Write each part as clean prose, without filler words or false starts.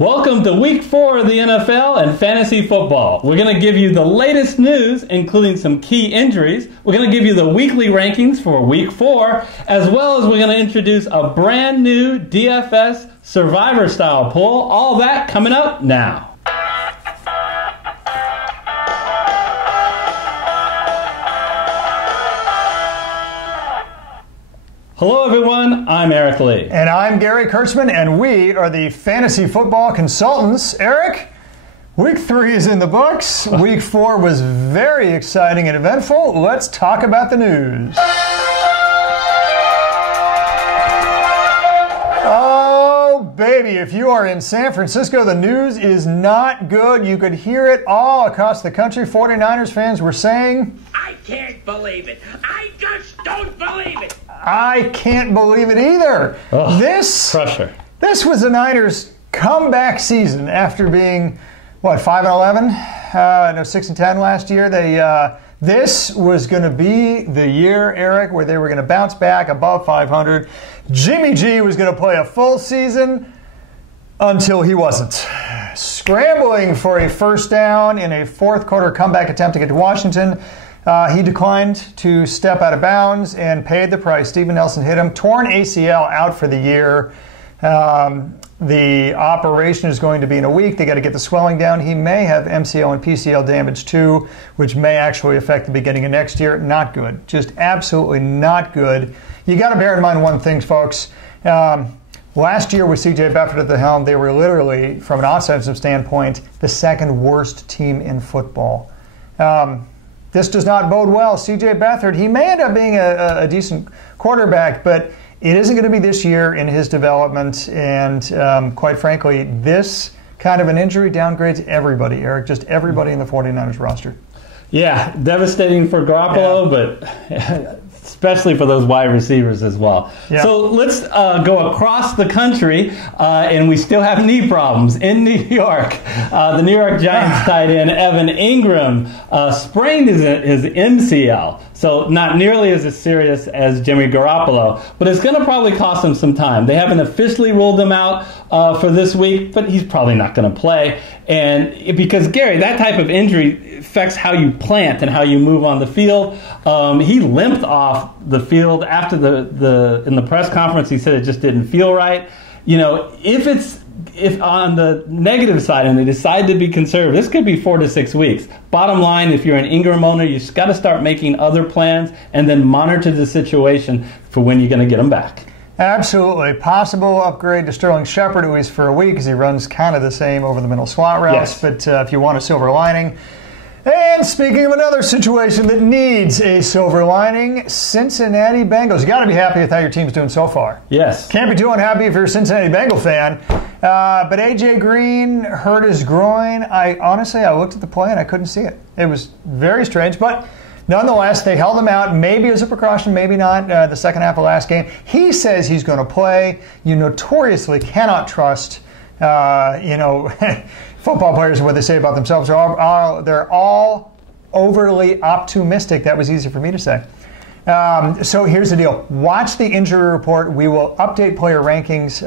Welcome to Week 4 of the NFL and fantasy football. We're going to give you the latest news, including some key injuries. We're going to give you the weekly rankings for Week 4, as well as we're going to introduce a brand new DFS Survivor-style poll. All that coming up now. Hello everyone, I'm Eric Lee. And I'm Gary Kurtzman, and we are the Fantasy Football Consultants. Eric, Week 3 is in the books. Week 4 was very exciting and eventful. Let's talk about the news. Oh, baby, if you are in San Francisco, the news is not good. You could hear it all across the country. 49ers fans were saying, I can't believe it. I just don't believe it. I can't believe it either. Pressure. This was the Niners' comeback season after being, 5-11? No, 6-10 last year. This was going to be the year, Eric, where they were going to bounce back above 500. Jimmy G was going to play a full season until he wasn't. Scrambling for a first down in a fourth quarter comeback attempt to get to Washington. He declined to step out of bounds and paid the price. Steven Nelson hit him. Torn ACL, out for the year. The operation is going to be in a week. They got to get the swelling down. He may have MCL and PCL damage too, which may actually affect the beginning of next year. Not good. Just absolutely not good. You got to bear in mind one thing, folks. Last year with C.J. Beathard at the helm, they were literally, from an offensive standpoint, the second worst team in football. This does not bode well. C.J. Beathard, he may end up being a decent quarterback, but it isn't going to be this year in his development. And quite frankly, this kind of an injury downgrades everybody, Eric, just everybody in the 49ers roster. Yeah, devastating for Garoppolo, but especially for those wide receivers as well. Yeah. So let's go across the country, and we still have knee problems in New York. The New York Giants tight end Evan Ingram sprained his MCL. So not nearly as serious as Jimmy Garoppolo, but it's going to probably cost him some time. They haven't officially ruled him out for this week, but he's probably not going to play. And because, Gary, that type of injury affects how you plant and how you move on the field. He limped off the field after in the press conference. He said it just didn't feel right. You know, if on the negative side and they decide to be conservative, this could be 4 to 6 weeks. Bottom line, if you're an Ingram owner, you just got to start making other plans and then monitor the situation for when you're going to get them back. Absolutely. Possible upgrade to Sterling Shepard, at least for a week, because he runs kind of the same over the middle slot routes. Yes. But if you want a silver lining. And speaking of another situation that needs a silver lining, Cincinnati Bengals. You got to be happy with how your team's doing so far. Yes. Can't be too unhappy if you're a Cincinnati Bengal fan. But A.J. Green hurt his groin. I looked at the play and I couldn't see it. It was very strange, but nonetheless, they held him out, maybe as a precaution, maybe not, the second half of last game. He says he's going to play. You notoriously cannot trust, football players and what they say about themselves. They're all overly optimistic. That was easy for me to say. So here's the deal. Watch the injury report. We will update player rankings,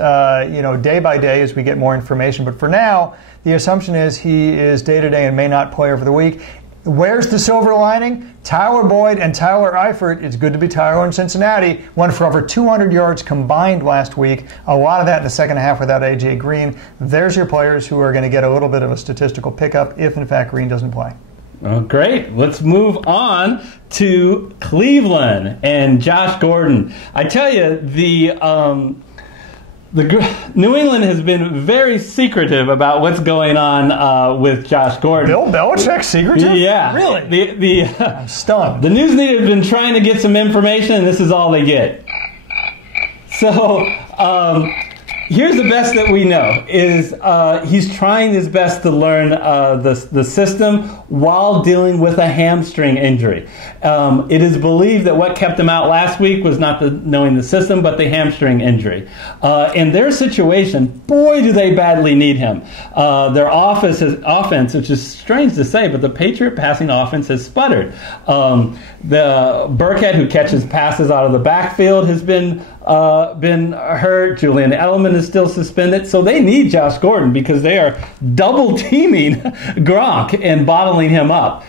day by day as we get more information. But for now, the assumption is he is day-to-day and may not play over the week. Where's the silver lining? Tyler Boyd and Tyler Eifert. It's good to be Tyler in Cincinnati. Went for over 200 yards combined last week. A lot of that in the second half without A.J. Green. There's your players who are going to get a little bit of a statistical pickup if, in fact, Green doesn't play. Oh, great. Let's move on to Cleveland and Josh Gordon. I tell you, New England has been very secretive about what's going on with Josh Gordon. Bill Belichick secretive? Yeah. Really? I'm stunned. The news media have been trying to get some information, and this is all they get. So, here's the best that we know is he's trying his best to learn the system while dealing with a hamstring injury. It is believed that what kept him out last week was not knowing the system, but the hamstring injury. In their situation, boy, do they badly need him. Their offense, which is strange to say, but the Patriot passing offense has sputtered. The Burkhead, who catches passes out of the backfield, has been been hurt. Julian Edelman is still suspended. So they need Josh Gordon because they are double teaming Gronk and bottling him up.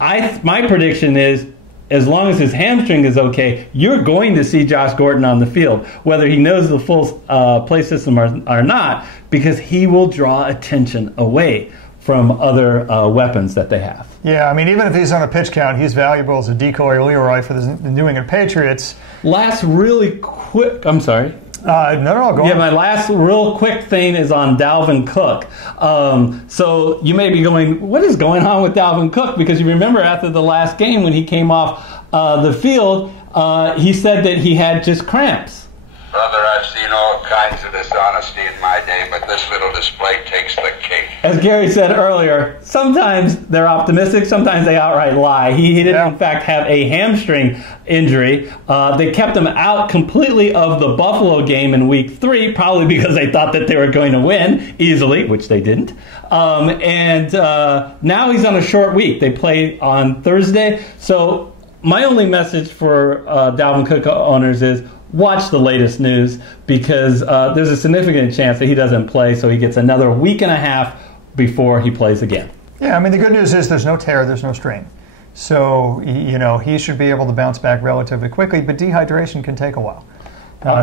My prediction is, as long as his hamstring is okay, you're going to see Josh Gordon on the field, whether he knows the full play system or not, because he will draw attention away from other weapons that they have. Yeah, I mean, even if he's on a pitch count, he's valuable as a decoy Leroy for the New England Patriots. Last really quick, I'm sorry. Go on. My last real quick thing is on Dalvin Cook. So you may be going, what is going on with Dalvin Cook? Because you remember after the last game when he came off the field, he said that he had just cramps. Brother, I've seen all kinds of dishonesty in my day, but this little display takes the cake. As Gary said earlier, sometimes they're optimistic, sometimes they outright lie. He did, in fact, have a hamstring injury. They kept him out completely of the Buffalo game in Week 3, probably because they thought that they were going to win easily, which they didn't. And now he's on a short week. They play on Thursday. So my only message for Dalvin Cook owners is, watch the latest news, because there's a significant chance that he doesn't play, so he gets another week and a half before he plays again. Yeah, I mean, the good news is there's no tear, there's no strain. So, he should be able to bounce back relatively quickly, but dehydration can take a while.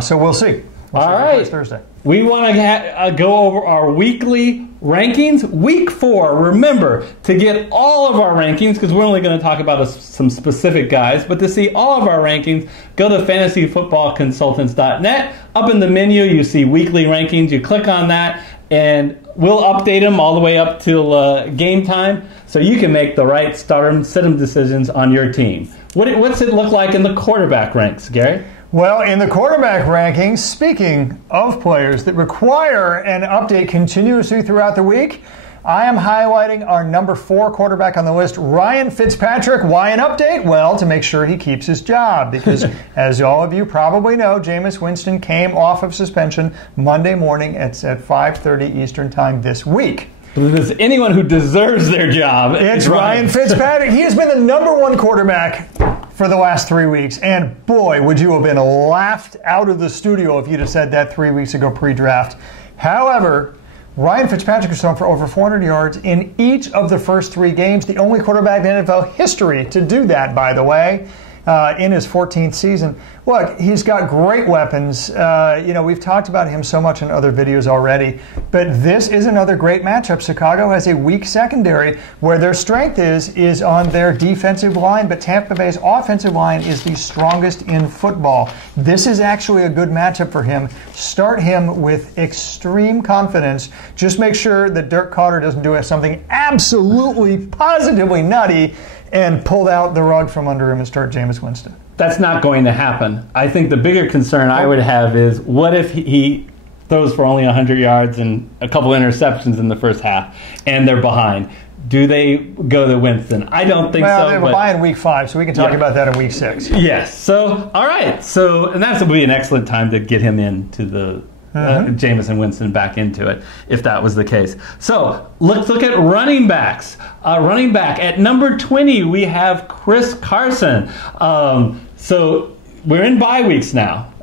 So we'll see. All right. Thursday. We want to go over our weekly rankings. Week 4, remember, to get all of our rankings, because we're only going to talk about some specific guys, but to see all of our rankings, go to fantasyfootballconsultants.net. Up in the menu, you see weekly rankings. You click on that, and we'll update them all the way up till game time, so you can make the right start-'em, sit-'em decisions on your team. What's it look like in the quarterback ranks, Gary? Well, in the quarterback rankings, speaking of players that require an update continuously throughout the week, I am highlighting our number 4 quarterback on the list, Ryan Fitzpatrick. Why an update? Well, to make sure he keeps his job, because as all of you probably know, Jameis Winston came off of suspension Monday morning at 5:30 Eastern Time this week. If there's anyone who deserves their job, it's Ryan Fitzpatrick. He has been the number 1 quarterback for the last 3 weeks. And boy, would you have been laughed out of the studio if you'd have said that 3 weeks ago pre-draft. However, Ryan Fitzpatrick has thrown for over 400 yards in each of the first 3 games. The only quarterback in NFL history to do that, by the way, in his 14th season. Look, he's got great weapons. We've talked about him so much in other videos already, but this is another great matchup. Chicago has a weak secondary where their strength is on their defensive line, but Tampa Bay's offensive line is the strongest in football. This is actually a good matchup for him. Start him with extreme confidence. Just make sure that Dirk Koetter doesn't do something absolutely, positively nutty and pulled out the rug from under him and start Jameis Winston. That's not going to happen. I think the bigger concern I would have is, what if he throws for only 100 yards and a couple interceptions in the first half, and they're behind? Do they go to Winston? I don't think so. Well, they were buying week 5, so we can talk about that in week 6. Yes. So, all right. So, and that would be an excellent time to get him into the Jameis Winston back into it, if that was the case. So let's look at running backs. Running back at number 20, we have Chris Carson. So we're in bye weeks now.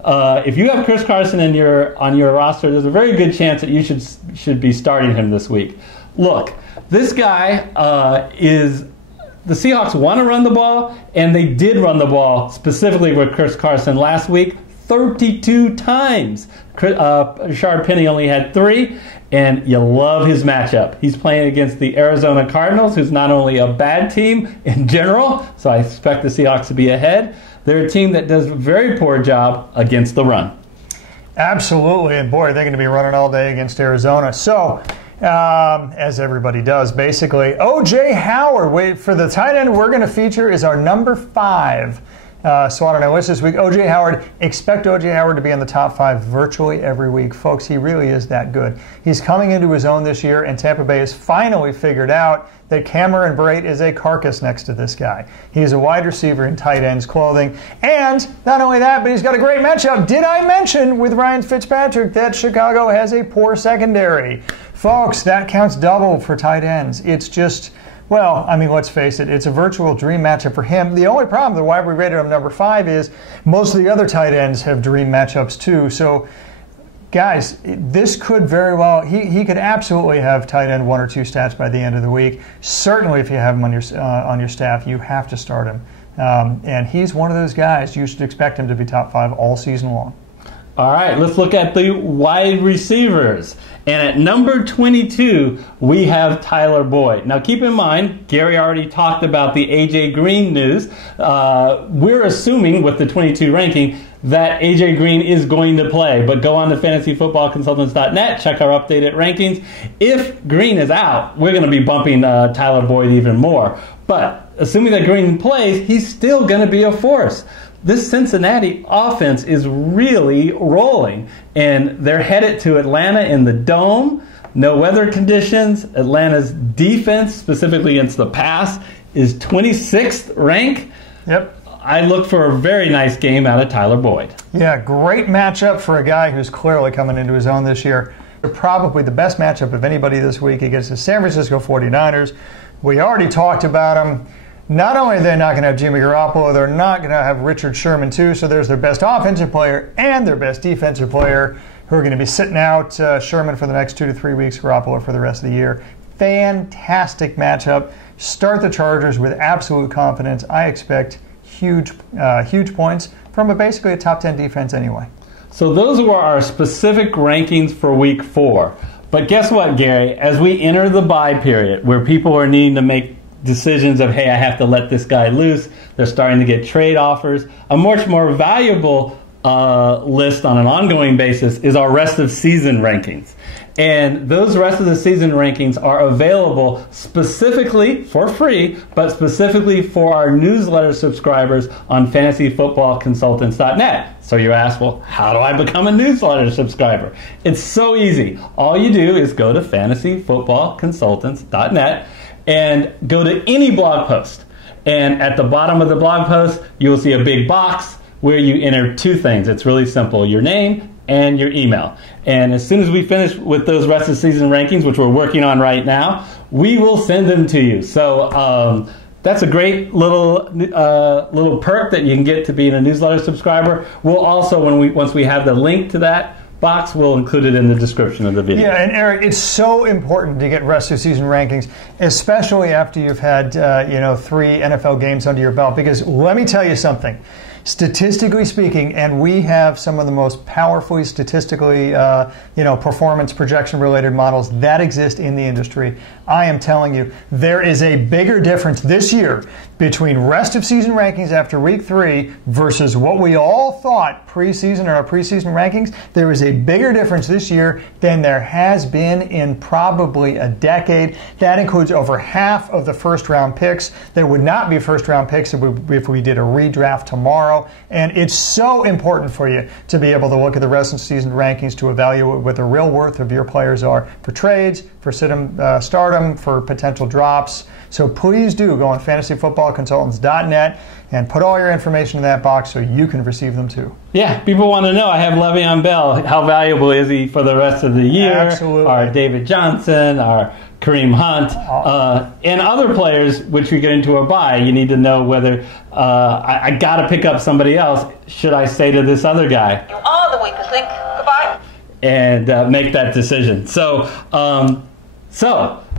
If you have Chris Carson on your roster, there's a very good chance that you should be starting him this week. Look, this guy is. The Seahawks want to run the ball, and they did run the ball specifically with Chris Carson last week. 32 times. Rashard Penny only had 3, and you love his matchup. He's playing against the Arizona Cardinals, who's not only a bad team in general, so I expect the Seahawks to be ahead. They're a team that does a very poor job against the run. Absolutely, and boy, they're going to be running all day against Arizona. So, as everybody does, basically, O.J. Howard, for the tight end we're going to feature, is our number 5. So on our list this week, O.J. Howard. Expect O.J. Howard to be in the top 5 virtually every week. Folks, he really is that good. He's coming into his own this year, and Tampa Bay has finally figured out that Cameron Brate is a carcass next to this guy. He's a wide receiver in tight end's clothing. And not only that, but he's got a great matchup. Did I mention with Ryan Fitzpatrick that Chicago has a poor secondary? Folks, that counts double for tight ends. It's just Well, I mean, let's face it, it's a virtual dream matchup for him. The only problem, why we rated him number 5, is most of the other tight ends have dream matchups too. So, guys, this could very well, he could absolutely have tight end 1 or 2 stats by the end of the week. Certainly, if you have him on your staff, you have to start him. And he's one of those guys, you should expect him to be top 5 all season long. All right, let's look at the wide receivers. And at number 22, we have Tyler Boyd. Now, keep in mind, Gary already talked about the A.J. Green news. We're assuming with the 22 ranking that A.J. Green is going to play. But go on to fantasyfootballconsultants.net, check our updated rankings. If Green is out, we're going to be bumping Tyler Boyd even more. But assuming that Green plays, he's still going to be a force. This Cincinnati offense is really rolling, and they're headed to Atlanta in the Dome. No weather conditions. Atlanta's defense, specifically against the pass, is 26th rank. Yep. I look for a very nice game out of Tyler Boyd. Yeah, great matchup for a guy who's clearly coming into his own this year. Probably the best matchup of anybody this week against the San Francisco 49ers. We already talked about them. Not only are they not going to have Jimmy Garoppolo, they're not going to have Richard Sherman too, so there's their best offensive player and their best defensive player who are going to be sitting out Sherman for the next 2 to 3 weeks, Garoppolo for the rest of the year. Fantastic matchup. Start the Chargers with absolute confidence. I expect huge points from basically a top 10 defense anyway. So those are our specific rankings for week 4. But guess what, Gary? As we enter the bye period where people are needing to make decisions of, hey, I have to let this guy loose. They're starting to get trade offers. A much more valuable list on an ongoing basis is our rest of season rankings. And those rest of the season rankings are available specifically for free, but specifically for our newsletter subscribers on fantasyfootballconsultants.net. So you ask, well, how do I become a newsletter subscriber? It's so easy. All you do is go to fantasyfootballconsultants.net and go to any blog post. And at the bottom of the blog post, you'll see a big box where you enter 2 things. It's really simple, your name and your email. And as soon as we finish with those rest of season rankings, which we're working on right now, we will send them to you. So that's a great little perk that you can get to being a newsletter subscriber. We'll also, once we have the link to that box, we'll include it in the description of the video. Yeah, and Eric, it's so important to get rest of season rankings, especially after you've had 3 NFL games under your belt. Because let me tell you something. Statistically speaking, and we have some of the most powerfully statistically, performance projection related models that exist in the industry. I am telling you, there is a bigger difference this year between rest of season rankings after week 3 versus what we all thought preseason in our preseason rankings. There is a bigger difference this year than there has been in probably a decade. That includes over half of the first round picks. There would not be first round picks if we did a redraft tomorrow. And it's so important for you to be able to look at the rest of season rankings to evaluate what the real worth of your players are for trades, for stardom, for potential drops. So please do go on fantasyfootballconsultants.net and put all your information in that box so you can receive them too. Yeah, people want to know. I have Le'Veon Bell. How valuable is he for the rest of the year? Absolutely. Our David Johnson, our Kareem Hunt, and other players, which we get into a buy. You need to know whether I got to pick up somebody else. Should I say to this other guy? You are the weakest link. Goodbye. And make that decision. So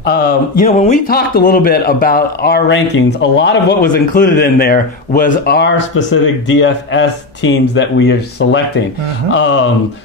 when we talked a little bit about our rankings, a lot of what was included in there was our specific DFS teams that we are selecting. Here's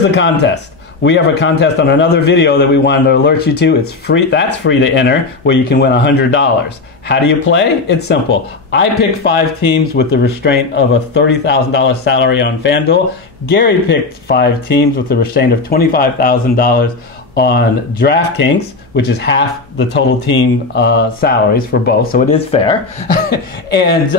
the contest. We have a contest on another video that we wanted to alert you to. It's free. That's free to enter, where you can win $100. How do you play? It's simple. I picked 5 teams with the restraint of a $30,000 salary on FanDuel. Gary picked 5 teams with the restraint of $25,000 on DraftKings, which is half the total team salaries for both, so it is fair. And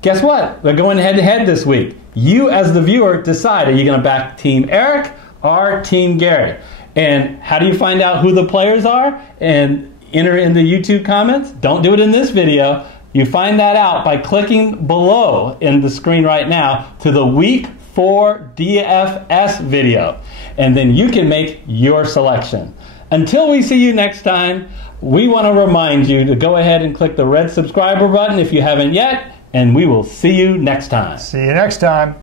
guess what? They're going head-to-head this week. You, as the viewer, decide, are you going to back Team Eric or Team Gary? And how do you find out who the players are and enter in the YouTube comments? Don't do it in this video. You find that out by clicking below in the screen right now to the Week 4 DFS video. And then you can make your selection. Until we see you next time, we want to remind you to go ahead and click the red subscriber button if you haven't yet, and we will see you next time. See you next time.